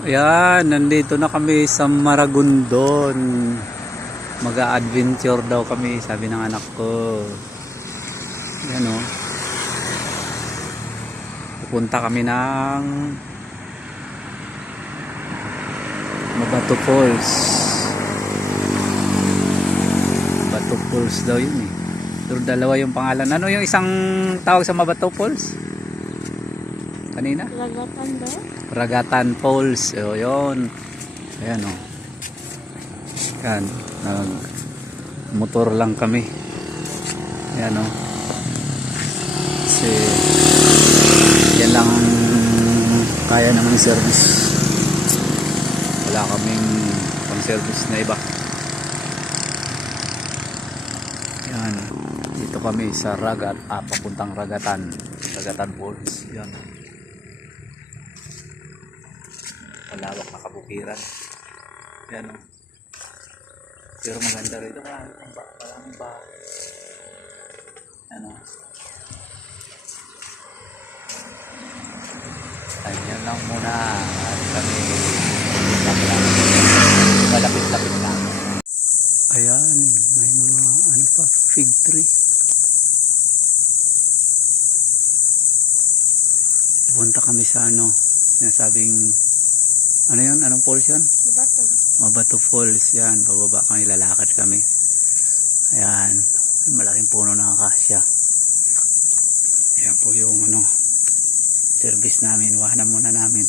Ayan, nandito na kami sa Maragondon. Mag-a-adventure daw kami, sabi ng anak ko. Ayan o. Pupunta kami ng Mabato Falls. Mabato Falls daw yun eh. Pero dalawa yung pangalan. Ano yung isang tawag sa Mabato Falls? Kanina? Ragatan ba? Ragatan Falls. O, yun. Ayan o. Yan. Motor lang kami. Ayan o. Kasi yan lang kaya naman yung service. Wala kaming pang service na iba. Yan. Dito kami sa papuntang Ragatan Falls. Yan. Malawak na kabukiran. Yan o. Pero maganda rito. Maraming bahay. Yan o. Ayan lang muna. At kami malapit-lapit na. Ayan. May mga ano pa. Fig tree. Pupunta kami sa ano. Sinasabing ano yun? Anong falls yan? Mabato. Mabato Falls. Yan. Pababa kami. Lalakad kami. Ayan. Malaking puno ng akasya. Yan po yung ano service namin. Wahanan muna namin.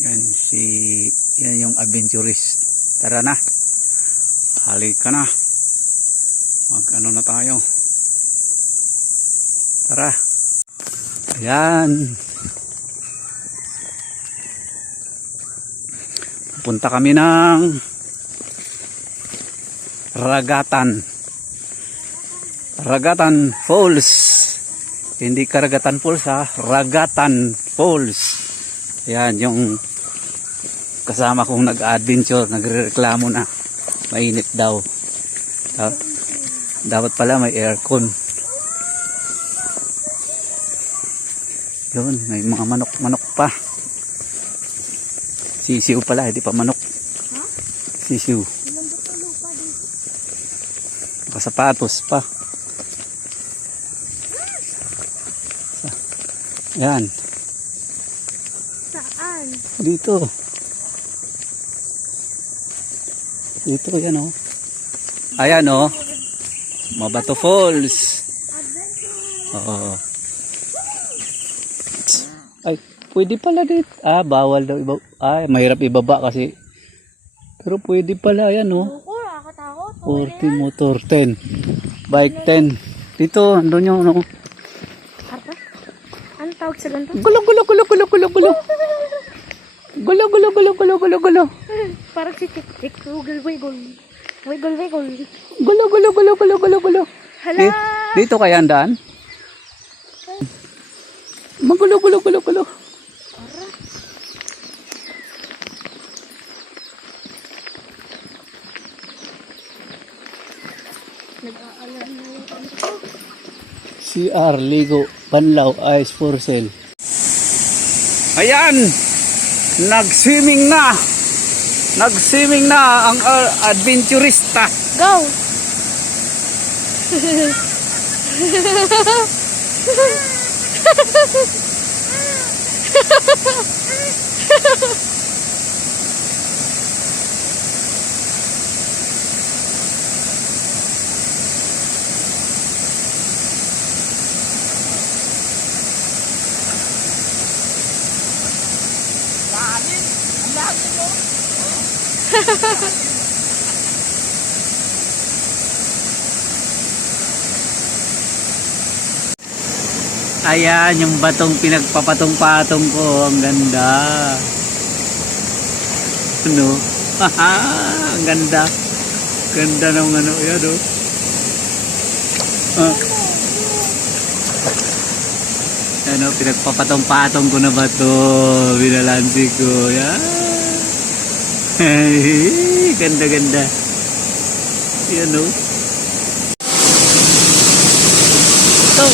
Yan yung adventurist. Tara na. Halika na. Mag ano na tayo. Tara. Ayan. Punta kami ng Ragatan Falls. Hindi Karagatan Falls ha. Ragatan Falls. Ayan yung kasama kong nag-adventure. Nagreklamo na. Mainit daw. Dapat pala may aircon. Yun. May mga manok pa. Sisiw pala, hindi pa manok. Ha? Sisiw. Nakasapatos pa. Yan. Saan? Dito. Dito, yan o. Ayan o. Mabato Falls. Oo. Ay, pwede pala dito. Bawal daw iba. Mahirap ibaba kasi. Pero pwede pala, yan o. Buko, nakakatakot. 40 motor, 10. Bike 10. Dito, andun yung ano. Harta? Ano tawag sa ganito? Gulo. Gulo. Parang si Tik-Tik. Wiggle. Gulo. Hala! Dito kaya ang daan? Magulo. Nag-aalam na yung CR, Ligo, Panlaw, Ice for Sale. Ayan! Nag-swimming na ang adventurista. Go! Ayan, yung batong pinagpapatong-patong ko. Ang ganda. Ano? Ang ganda. Ganda ng ano. Yan o. Ano, pinagpapatong-patong ko na ba ito? Binalansi ko. Yan. Ganda. Yan o. Ito.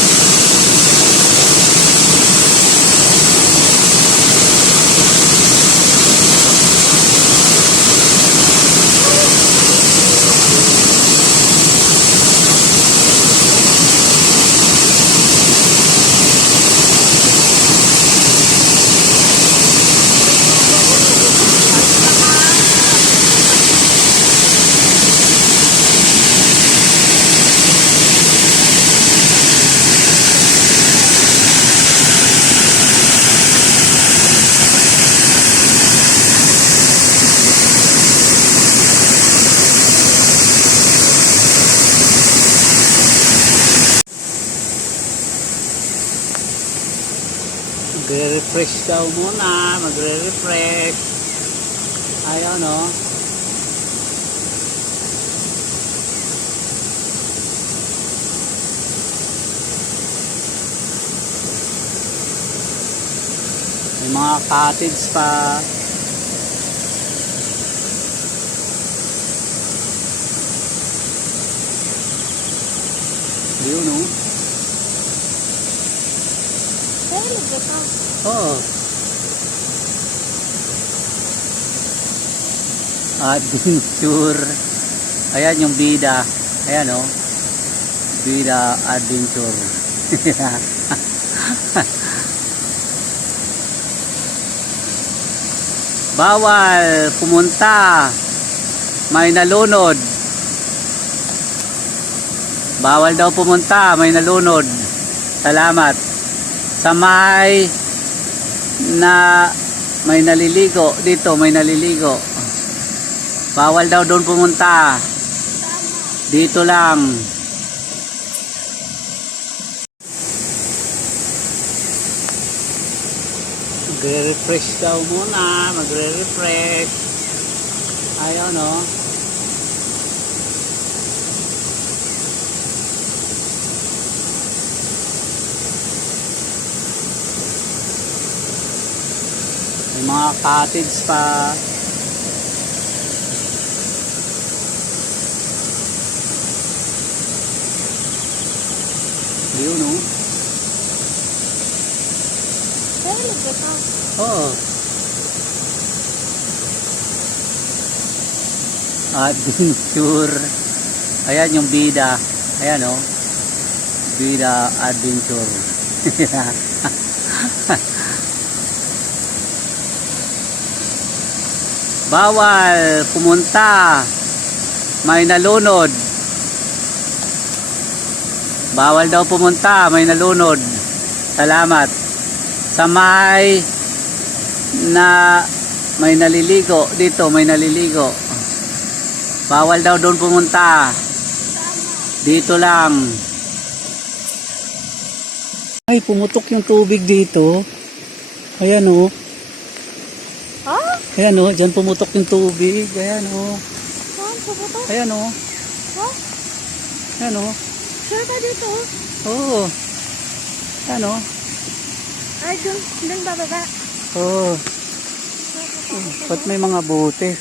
Magre-refresh daw muna. Magre-refresh. Ayaw, no? May mga cottage pa. Yun, no? Kaya nagkata. Oo. Adventure. Ayan yung bida. Ayan, no? Bida Adventure. Bawal pumunta. May nalunod. Bawal daw pumunta. May nalunod. Salamat. Sa may naliligo. Dito may naliligo. Bawal daw doon pumunta. Dito lang. Magre-refresh daw muna. Magre-refresh. Ayaw, no? May mga cottage pa. Yun, no? Kaya nagkata. Oo. Adventure. Ayan yung bida. Ayan, no? Bida Adventure. Bawal pumunta. May nalunod. Bawal daw pumunta. May nalunod. Salamat. Sa may naliligo. Dito may naliligo. Bawal daw doon pumunta. Dito lang. Ay, pumutok yung tubig dito. Ayan, oh. Ha? Ayan, oh, dyan pumutok yung tubig. Ayan, oh. Saan? Puputo? Ayan, oh. Ha? Ayan, oh. Sure ka dito? Oo. Ayan, oh. Ay, dun bababa. Oo. Ba't may mga bote?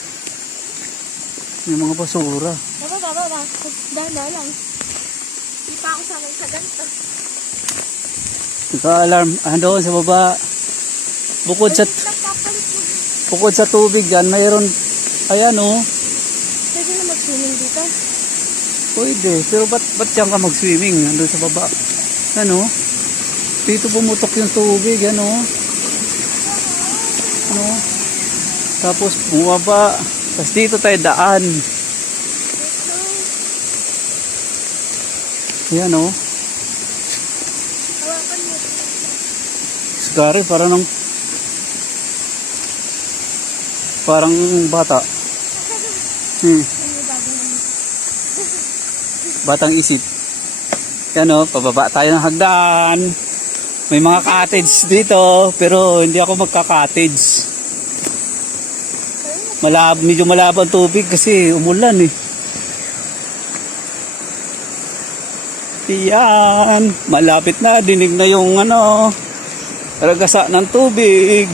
May mga basura. Baba. Danda lang. Di pa ako sanay sa ganito. Naka-alarm. Doon sa baba. Bukod sa Nagpapalit mo. bukod sa tubig yan, mayroon. Ayan, oh. Pwede na mag-swimming dito. Pwede. Pero ba't dyan ka mag-swimming? Nandun sa baba. Ano? Dito pumutok yung tubig. Ano? Ano? Tapos bumaba. Tapos dito tayo daan. Ayan, oh. Hawakan mo. Sigari, parang bata. Batang isip. Yan, oh, pababa tayo ng hagdan. May mga cottage dito, pero hindi ako magka-cottage. Medyo malabo ang tubig kasi umulan, eh. Yan, malapit na, dinig na yung ragasa ng tubig.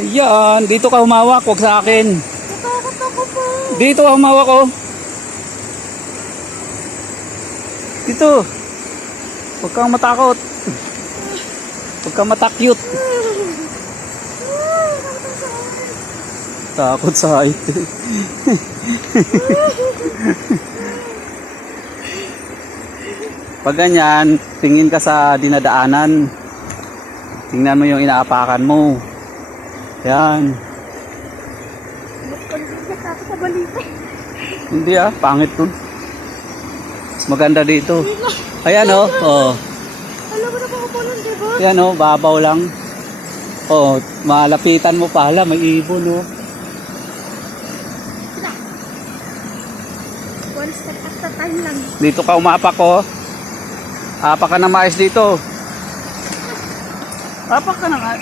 Ayan, dito ka humawak, huwag sa akin. Natakot ako po. Dito ka humawak, oh. Dito. Huwag kang matakot. Huwag kang matakyut. Takot sa height. Pag ganyan, tingin ka sa dinadaanan. Tingnan mo yung inaapakan mo. Yan. Mag-convince ako sa balita. Hindi, pangit dun. Mas maganda dito. Ayan, oh. Oh. Alam mo na pa ako lang, diba? Yan, oh, babaw lang. Oh, malapitan mo pa. Hala, may ibon, oh. One step at a time lang. Dito ka umapak, oh. Apak ka na maayos dito. Apak ka na nga.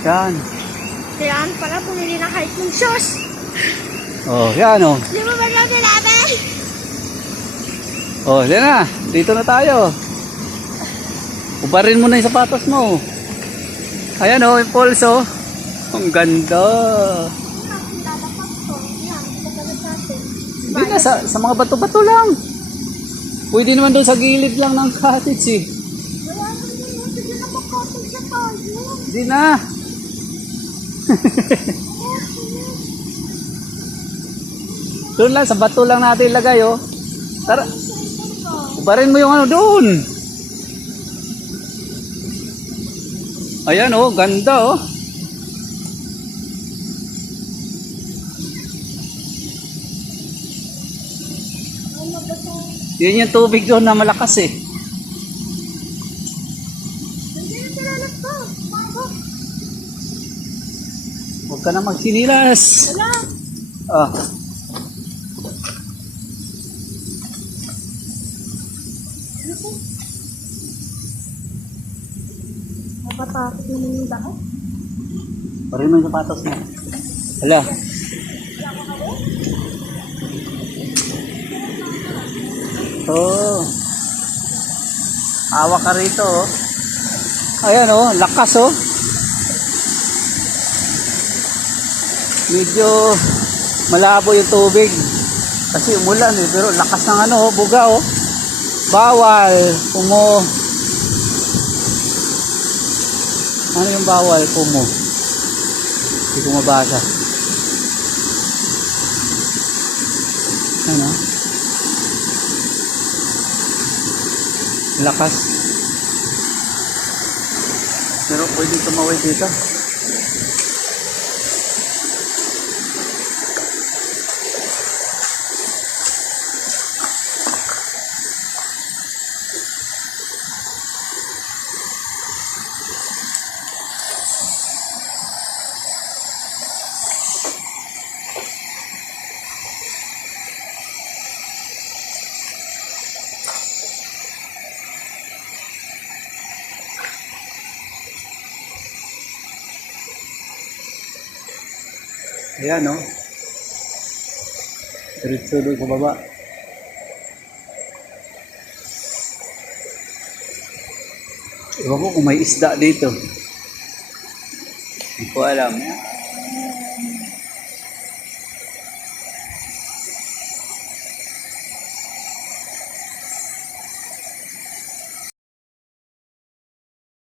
Yan. Kaya pala pumili na hiking shoes. Oh, yan oh. Di mo ba namin namin? Oh, yan na. Dito na tayo. Ubarin mo na yung sapatos mo. Ayan oh, yung poles oh. Ang ganda. Lalapak ko. Yan, kapagod natin. Hindi na, sa mga bato-bato lang. Pwede naman doon sa gilid lang ng cottage eh. Wala naman yun. Sige na magkotog sa tayo. Hindi na. Doon lang, sa bato lang natin ilagay oh. Tara. Ubarin mo yung ano doon. Ayan oh, ganda oh. Yun yung tubig doon na malakas eh. Hindi na talalag ko. Huwag ka na magsinilas. Wala. Ah. Napatakot naman yung lahat. Parin mo yung sapatos mo. Hala. Oh. Awa ka rito oh. Ayan oh, lakas oh. Medyo malabo yung tubig. Kasi umulan eh, pero lakas ng ano oh, buga oh. Bawal. Ano yung bawal? Hindi ko mabasa. Ano? Lakas. Pero pwede tumawid dito. Ayan o. Diretso doon sa baba. Ewan ko kung may isda dito. Hindi ko alam.